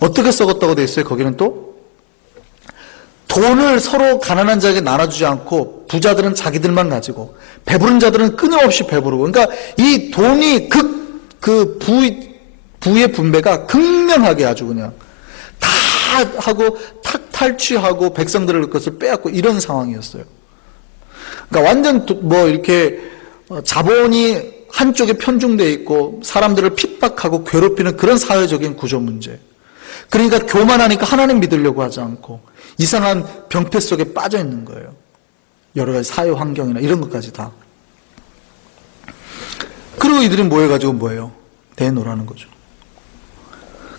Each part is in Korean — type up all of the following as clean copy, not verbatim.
어떻게 썩었다고 돼 있어요? 거기는 또 돈을 서로 가난한 자에게 나눠주지 않고 부자들은 자기들만 가지고 배부른 자들은 끊임없이 배부르고, 그러니까 이 돈이 부의 분배가 극명하게 아주 그냥 다 하고 탁 탈취하고 백성들의 것을 빼앗고 이런 상황이었어요. 그러니까 완전 이렇게 자본이 한쪽에 편중되어 있고 사람들을 핍박하고 괴롭히는 그런 사회적인 구조 문제. 그러니까 교만하니까 하나님 믿으려고 하지 않고 이상한 병폐 속에 빠져 있는 거예요. 여러 가지 사회 환경이나 이런 것까지 다. 그리고 이들이 모여가지고 뭐예요? 내놓으라는 거죠.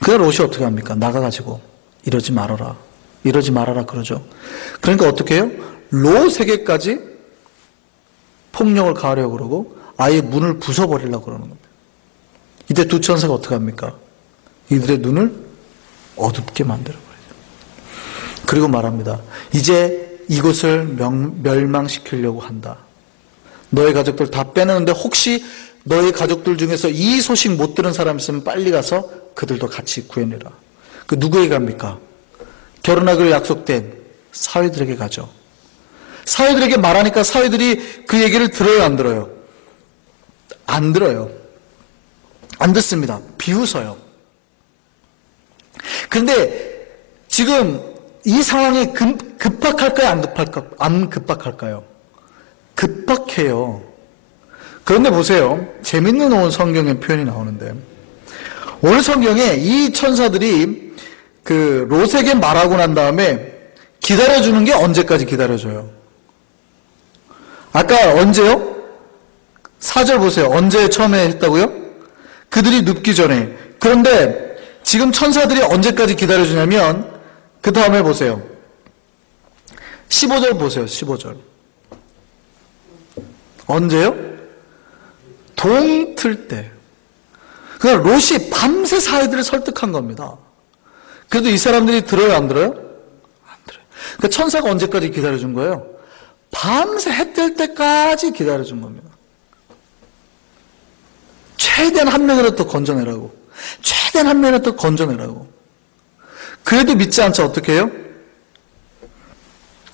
그래서 롯이 어떻게 합니까? 나가가지고 이러지 말아라. 이러지 말아라 그러죠. 그러니까 어떻게 해요? 롯에게까지 폭력을 가하려고 그러고 아예 문을 부숴버리려고 그러는 겁니다. 이때 두 천사가 어떻게 합니까? 이들의 눈을 어둡게 만들어버리죠. 그리고 말합니다. 이제 이곳을 멸망시키려고 한다. 너의 가족들 다 빼내는데 혹시 너의 가족들 중에서 이 소식 못 들은 사람 있으면 빨리 가서 그들도 같이 구해내라. 그 누구에게 갑니까? 결혼하기로 약속된 사위들에게 가죠. 사위들에게 말하니까 사위들이 그 얘기를 들어요, 안 들어요? 안 들어요. 안 듣습니다. 비웃어요. 근데 지금 이 상황이 급박할까요? 안 급박할까요? 급박해요. 그런데 보세요. 재밌는 오늘 성경의 표현이 나오는데, 오늘 성경에 이 천사들이 그 롯에게 말하고 난 다음에 기다려주는 게 언제까지 기다려줘요? 아까 언제요? 4절 보세요. 언제 처음에 했다고요? 그들이 눕기 전에. 그런데 지금 천사들이 언제까지 기다려주냐면 그 다음에 보세요. 15절 보세요. 15절. 언제요? 동틀 때. 그러니까 롯이 밤새 사이들을 설득한 겁니다. 그래도 이 사람들이 들어요, 안 들어요? 안 들어요. 그러니까 천사가 언제까지 기다려준 거예요? 밤새 해 뜰 때까지 기다려준 겁니다. 최대한 한 명이라도 더 건져내라고. 최대한 한 명이라도 더 건져내라고. 그래도 믿지 않자 어떻게 해요?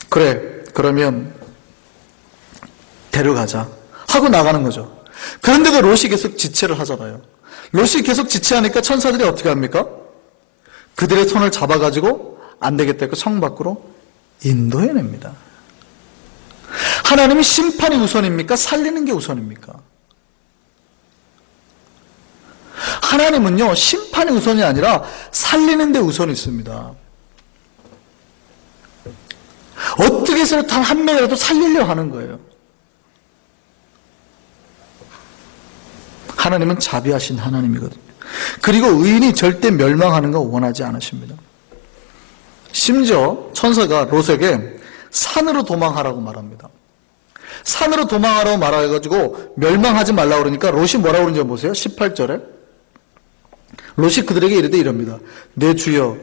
그래, 그러면 데려가자 하고 나가는 거죠. 그런데도 롯이 계속 지체를 하잖아요. 롯이 계속 지체하니까 천사들이 어떻게 합니까? 그들의 손을 잡아가지고 안 되겠다 했고 성 밖으로 인도해냅니다. 하나님이 심판이 우선입니까? 살리는 게 우선입니까? 하나님은요, 심판이 우선이 아니라 살리는 데 우선이 있습니다. 어떻게 해서 단 한 명이라도 살리려 하는 거예요. 하나님은 자비하신 하나님이거든요. 그리고 의인이 절대 멸망하는 거 원하지 않으십니다. 심지어 천사가 롯에게 산으로 도망하라고 말합니다. 산으로 도망하라고 말해가지고 멸망하지 말라고 그러니까 롯이 뭐라고 그러는지 보세요. 18절에 롯이 그들에게 이르되 이럽니다. 내 주여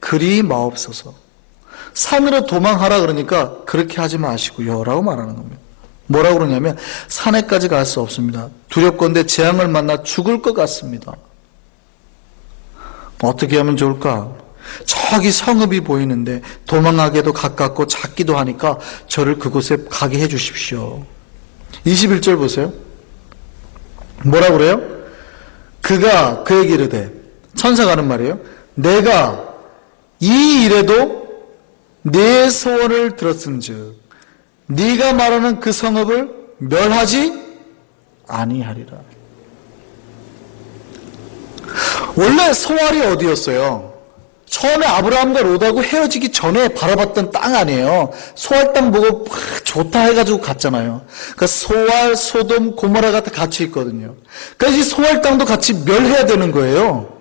그리 마옵소서. 산으로 도망하라 그러니까 그렇게 하지 마시고요 라고 말하는 겁니다. 뭐라고 그러냐면 산에까지 갈 수 없습니다. 두렵건대 재앙을 만나 죽을 것 같습니다. 어떻게 하면 좋을까? 저기 성읍이 보이는데 도망하기도 가깝고 작기도 하니까 저를 그곳에 가게 해 주십시오. 21절 보세요. 뭐라고 그래요? 그가 그에게 이르되, 천사가 하는 말이에요. 내가 이 일에도 네 소원을 들었은즉 네가 말하는 그 성읍을 멸하지 아니하리라. 원래 소알이 어디였어요? 처음에 아브라함과 롯하고 헤어지기 전에 바라봤던 땅 아니에요. 소알 땅 보고 좋다 해가지고 갔잖아요. 그러니까 소알, 소돔, 고모라가 다 같이 있거든요. 그러니까 이 소알 땅도 같이 멸해야 되는 거예요.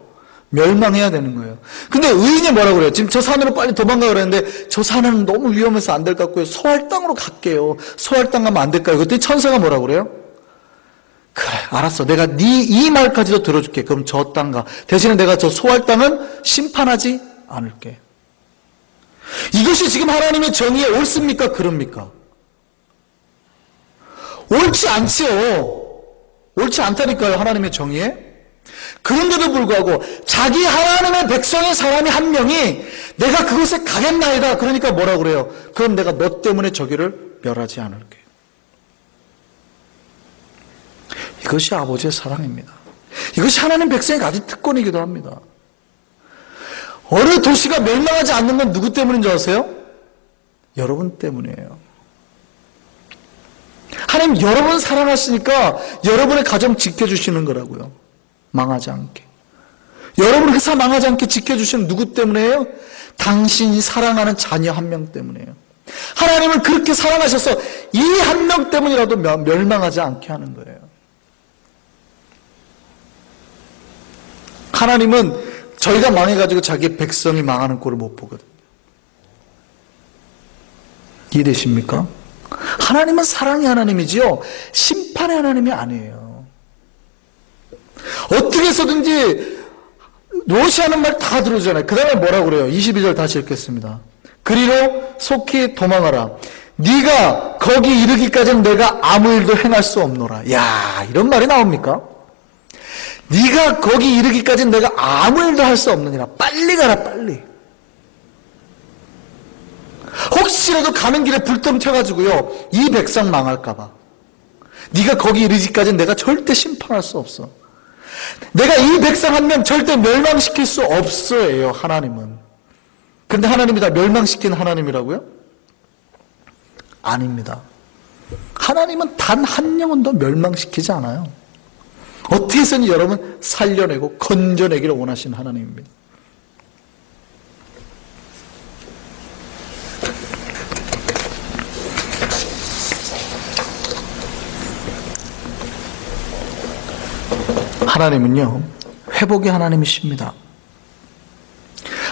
멸망해야 되는 거예요. 근데 의인이 뭐라고 그래요? 지금 저 산으로 빨리 도망가 그랬는데 저 산은 너무 위험해서 안 될 것 같고요. 소알 땅으로 갈게요. 소알 땅 가면 안 될까요? 그때 천사가 뭐라고 그래요? 그래, 알았어. 내가 네 이 말까지도 들어줄게. 그럼 저 땅 가. 대신에 내가 저 소알 땅은 심판하지 않을게. 이것이 지금 하나님의 정의에 옳습니까? 그럽니까? 옳지 않지요. 옳지 않다니까요. 하나님의 정의에. 그런데도 불구하고 자기 하나님의 백성의 사람이 한 명이 내가 그곳에 가겠나이다. 그러니까 뭐라고 그래요? 그럼 내가 너 때문에 저기를 멸하지 않을게. 이것이 아버지의 사랑입니다. 이것이 하나님 백성의 가진 특권이기도 합니다. 어느 도시가 멸망하지 않는 건 누구 때문인 줄 아세요? 여러분 때문이에요. 하나님 여러분 사랑하시니까 여러분의 가정 지켜주시는 거라고요. 망하지 않게. 여러분 회사 망하지 않게 지켜주시는 누구 때문이에요? 당신이 사랑하는 자녀 한 명 때문이에요. 하나님을 그렇게 사랑하셔서 이 한 명 때문이라도 멸망하지 않게 하는 거예요. 하나님은 저희가 망해가지고 자기 백성이 망하는 꼴을 못 보거든요. 이해되십니까? 하나님은 사랑의 하나님이지요, 심판의 하나님이 아니에요. 어떻게 해서든지 롯이 하는 말 다 들어주잖아요. 그 다음에 뭐라고 그래요? 22절 다시 읽겠습니다. 그리로 속히 도망하라. 네가 거기 이르기까지는 내가 아무 일도 행할 수 없노라. 야, 이런 말이 나옵니까? 네가 거기 이르기까지는 내가 아무 일도 할 수 없느니라. 빨리 가라, 빨리. 혹시라도 가는 길에 불똥 튀어가지고요, 이 백성 망할까봐. 네가 거기 이르기까지는 내가 절대 심판할 수 없어. 내가 이 백성 한 명 절대 멸망시킬 수 없어요, 하나님은. 근데 하나님이 다 멸망시키는 하나님이라고요? 아닙니다. 하나님은 단 한 영혼도 멸망시키지 않아요. 어떻게 해서는 여러분 살려내고 건져내기를 원하시는 하나님입니다. 하나님은요, 회복의 하나님이십니다.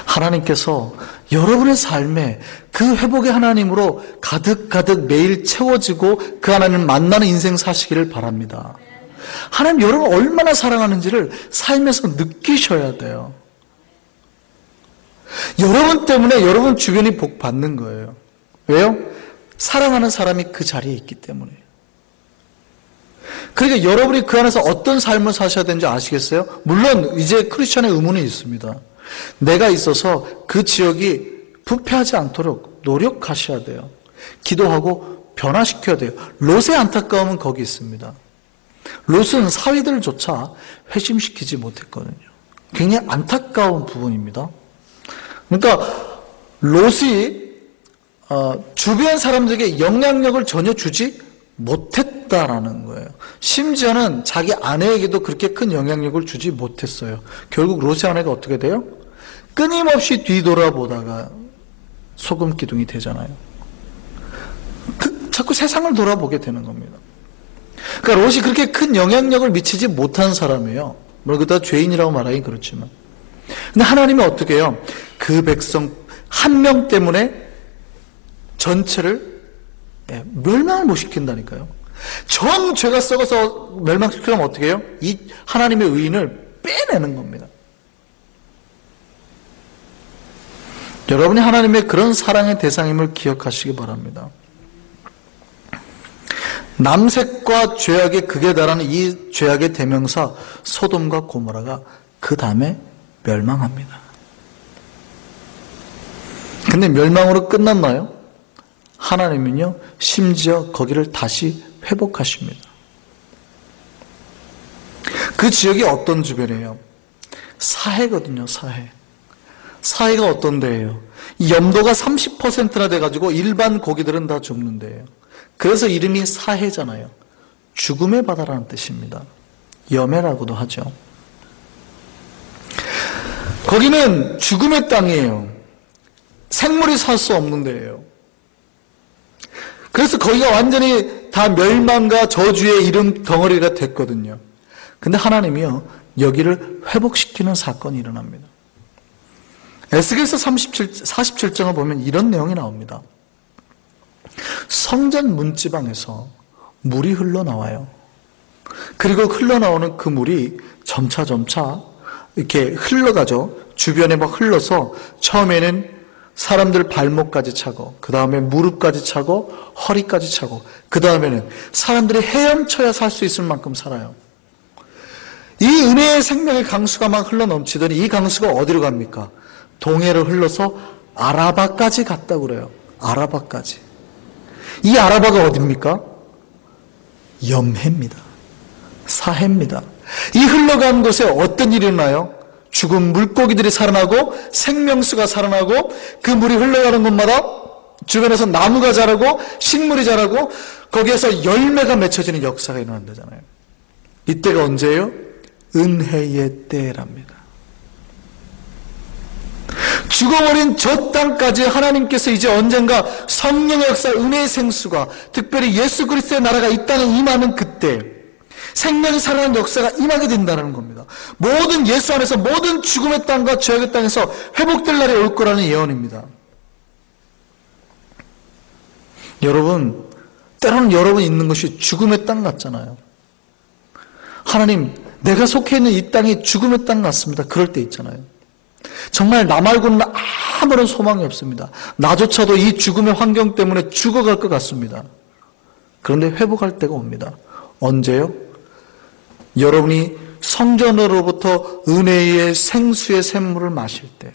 하나님께서 여러분의 삶에 그 회복의 하나님으로 가득가득 매일 채워지고 그 하나님을 만나는 인생 사시기를 바랍니다. 하나님 여러분 얼마나 사랑하는지를 삶에서 느끼셔야 돼요. 여러분 때문에 여러분 주변이 복 받는 거예요. 왜요? 사랑하는 사람이 그 자리에 있기 때문에. 그러니까 여러분이 그 안에서 어떤 삶을 사셔야 되는지 아시겠어요? 물론 이제 크리스천의 의무는 있습니다. 내가 있어서 그 지역이 부패하지 않도록 노력하셔야 돼요. 기도하고 변화시켜야 돼요. 롯의 안타까움은 거기 있습니다. 롯은 사위들조차 회심시키지 못했거든요. 굉장히 안타까운 부분입니다. 그러니까 롯이 주변 사람들에게 영향력을 전혀 주지 못했다라는 거예요. 심지어는 자기 아내에게도 그렇게 큰 영향력을 주지 못했어요. 결국 롯의 아내가 어떻게 돼요? 끊임없이 뒤돌아보다가 소금 기둥이 되잖아요. 자꾸 세상을 돌아보게 되는 겁니다. 그러니까 롯이 그렇게 큰 영향력을 미치지 못한 사람이에요. 뭘 그다 죄인이라고 말하긴 그렇지만. 근데 하나님이 어떻게 해요? 그 백성 한 명 때문에 전체를 멸망을 못 시킨다니까요. 전 죄가 썩어서 멸망시키려면 어떻게 해요? 이 하나님의 의인을 빼내는 겁니다. 여러분이 하나님의 그런 사랑의 대상임을 기억하시기 바랍니다. 남색과 죄악의 극에 달하는 이 죄악의 대명사 소돔과 고모라가 그 다음에 멸망합니다. 근데 멸망으로 끝났나요? 하나님은요, 심지어 거기를 다시 회복하십니다. 그 지역이 어떤 주변이에요? 사해거든요, 사해. 사해가 어떤 데예요? 이 염도가 30%나 돼가지고 일반 고기들은 다 죽는 데예요. 그래서 이름이 사해잖아요. 죽음의 바다라는 뜻입니다. 여매라고도 하죠. 거기는 죽음의 땅이에요. 생물이 살 수 없는 데예요. 그래서 거기가 완전히 다 멸망과 저주의 이름 덩어리가 됐거든요. 근데 하나님이요, 여기를 회복시키는 사건이 일어납니다. 에스겔서 47장을 보면 이런 내용이 나옵니다. 성전 문지방에서 물이 흘러나와요. 그리고 흘러나오는 그 물이 점차 이렇게 흘러가죠. 주변에 막 흘러서 처음에는 사람들 발목까지 차고, 그 다음에 무릎까지 차고, 허리까지 차고, 그 다음에는 사람들이 헤엄쳐야 살 수 있을 만큼 살아요. 이 은혜의 생명의 강수가 막 흘러넘치더니 이 강수가 어디로 갑니까? 동해로 흘러서 아라바까지 갔다고 그래요. 아라바까지. 이 아라바가 어디입니까? 염해입니다. 사해입니다. 이 흘러간 곳에 어떤 일이 일어나요? 죽은 물고기들이 살아나고 생명수가 살아나고 그 물이 흘러가는 곳마다 주변에서 나무가 자라고 식물이 자라고 거기에서 열매가 맺혀지는 역사가 일어난다잖아요. 이때가 언제예요? 은혜의 때랍니다. 죽어버린 저 땅까지 하나님께서 이제 언젠가 성령의 역사, 은혜의 생수가 특별히 예수 그리스도의 나라가 이 땅에 임하는 그때 생명이 살아나는 역사가 임하게 된다는 겁니다. 모든 예수 안에서 모든 죽음의 땅과 죄악의 땅에서 회복될 날이 올 거라는 예언입니다. 여러분, 때로는 여러분 있는 것이 죽음의 땅 같잖아요. 하나님, 내가 속해 있는 이 땅이 죽음의 땅 같습니다. 그럴 때 있잖아요. 정말 나 말고는 아무런 소망이 없습니다. 나조차도 이 죽음의 환경 때문에 죽어갈 것 같습니다. 그런데 회복할 때가 옵니다. 언제요? 여러분이 성전으로부터 은혜의 생수의 샘물을 마실 때,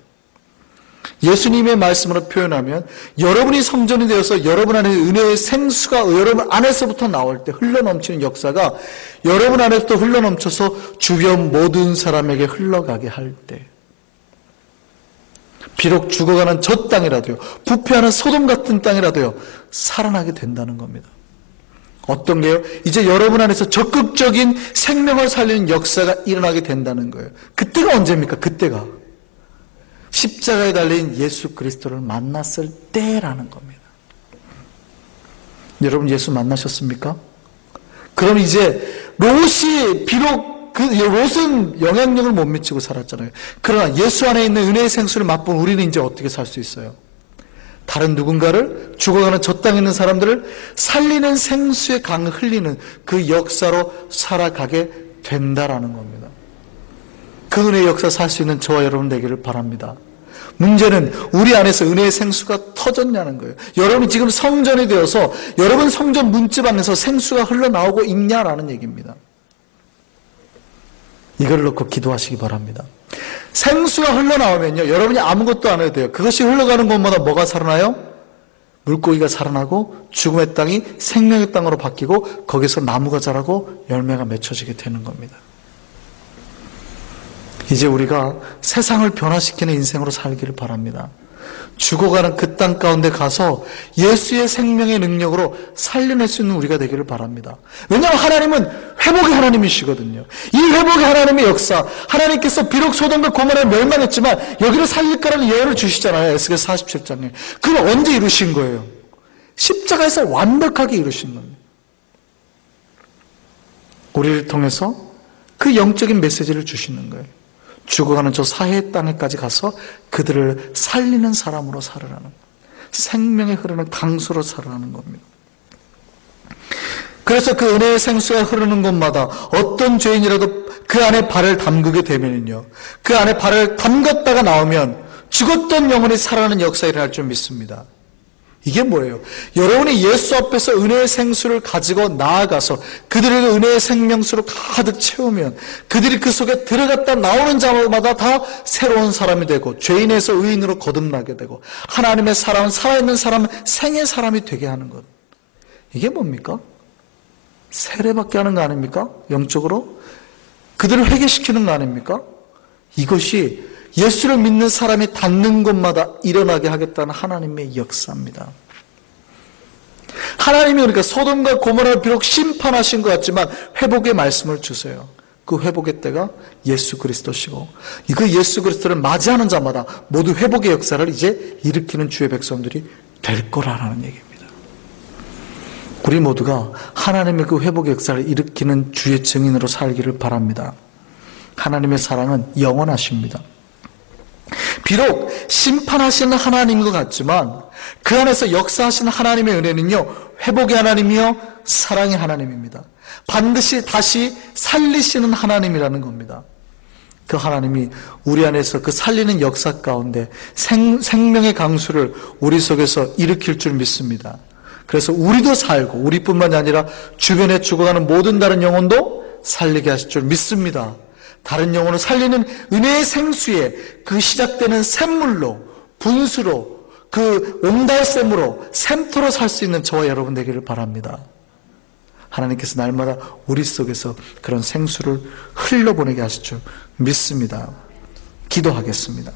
예수님의 말씀으로 표현하면 여러분이 성전이 되어서 여러분 안에 은혜의 생수가 여러분 안에서부터 나올 때 흘러넘치는 역사가 여러분 안에서부터 흘러넘쳐서 주변 모든 사람에게 흘러가게 할 때, 비록 죽어가는 저 땅이라도요, 부패하는 소돔 같은 땅이라도요, 살아나게 된다는 겁니다. 어떤 게요? 이제 여러분 안에서 적극적인 생명을 살리는 역사가 일어나게 된다는 거예요. 그때가 언제입니까? 그때가 십자가에 달린 예수 그리스도를 만났을 때라는 겁니다. 여러분 예수 만나셨습니까? 그럼 이제 롯이 비록 롯은 영향력을 못 미치고 살았잖아요. 그러나 예수 안에 있는 은혜의 생수를 맛본 우리는 이제 어떻게 살 수 있어요? 다른 누군가를, 죽어가는 저 땅에 있는 사람들을 살리는 생수의 강을 흘리는 그 역사로 살아가게 된다라는 겁니다. 그 은혜의 역사 살 수 있는 저와 여러분 되기를 바랍니다. 문제는 우리 안에서 은혜의 생수가 터졌냐는 거예요. 여러분이 지금 성전이 되어서 여러분 성전 문집 안에서 생수가 흘러나오고 있냐라는 얘기입니다. 이걸 놓고 기도하시기 바랍니다. 생수가 흘러나오면요, 여러분이 아무것도 안 해도 돼요. 그것이 흘러가는 곳마다 뭐가 살아나요? 물고기가 살아나고 죽음의 땅이 생명의 땅으로 바뀌고 거기서 나무가 자라고 열매가 맺혀지게 되는 겁니다. 이제 우리가 세상을 변화시키는 인생으로 살기를 바랍니다. 죽어가는 그 땅 가운데 가서 예수의 생명의 능력으로 살려낼 수 있는 우리가 되기를 바랍니다. 왜냐하면 하나님은 회복의 하나님이시거든요. 이 회복의 하나님의 역사, 하나님께서 비록 소돔과 고모라를 멸망했지만 여기를 살릴 거라는 예언을 주시잖아요. 에스겔 47장에. 그걸 언제 이루신 거예요? 십자가에서 완벽하게 이루신 겁니다. 우리를 통해서 그 영적인 메시지를 주시는 거예요. 죽어가는 저 사해 땅에까지 가서 그들을 살리는 사람으로 살으라는, 생명에 흐르는 강수로 살으라는 겁니다. 그래서 그 은혜의 생수가 흐르는 곳마다 어떤 죄인이라도 그 안에 발을 담그게 되면요, 그 안에 발을 담갔다가 나오면 죽었던 영혼이 살아나는 역사가 일어날 줄 믿습니다. 이게 뭐예요? 여러분이 예수 앞에서 은혜의 생수를 가지고 나아가서 그들에게 은혜의 생명수로 가득 채우면 그들이 그 속에 들어갔다 나오는 자마다 다 새로운 사람이 되고 죄인에서 의인으로 거듭나게 되고 하나님의 사람은, 살아있는 사람은 생의 사람이 되게 하는 것. 이게 뭡니까? 세례받게 하는 거 아닙니까? 영적으로? 그들을 회개시키는 거 아닙니까? 이것이 예수를 믿는 사람이 닿는 곳마다 일어나게 하겠다는 하나님의 역사입니다. 하나님이 그러니까 소돔과 고모라를 비록 심판하신 것 같지만 회복의 말씀을 주세요. 그 회복의 때가 예수 그리스도시고 그 예수 그리스도를 맞이하는 자마다 모두 회복의 역사를 이제 일으키는 주의 백성들이 될 거라는 얘기입니다. 우리 모두가 하나님의 그 회복의 역사를 일으키는 주의 증인으로 살기를 바랍니다. 하나님의 사랑은 영원하십니다. 비록 심판하시는 하나님인 것 같지만 그 안에서 역사하시는 하나님의 은혜는요, 회복의 하나님이요 사랑의 하나님입니다. 반드시 다시 살리시는 하나님이라는 겁니다. 그 하나님이 우리 안에서 그 살리는 역사 가운데 생명의 강수를 우리 속에서 일으킬 줄 믿습니다. 그래서 우리도 살고 우리뿐만이 아니라 주변에 죽어가는 모든 다른 영혼도 살리게 하실 줄 믿습니다. 다른 영혼을 살리는 은혜의 생수에 그 시작되는 샘물로, 분수로, 그 옹달샘으로, 샘터로 살 수 있는 저와 여러분 되기를 바랍니다. 하나님께서 날마다 우리 속에서 그런 생수를 흘려보내게 하실 줄 믿습니다. 기도하겠습니다.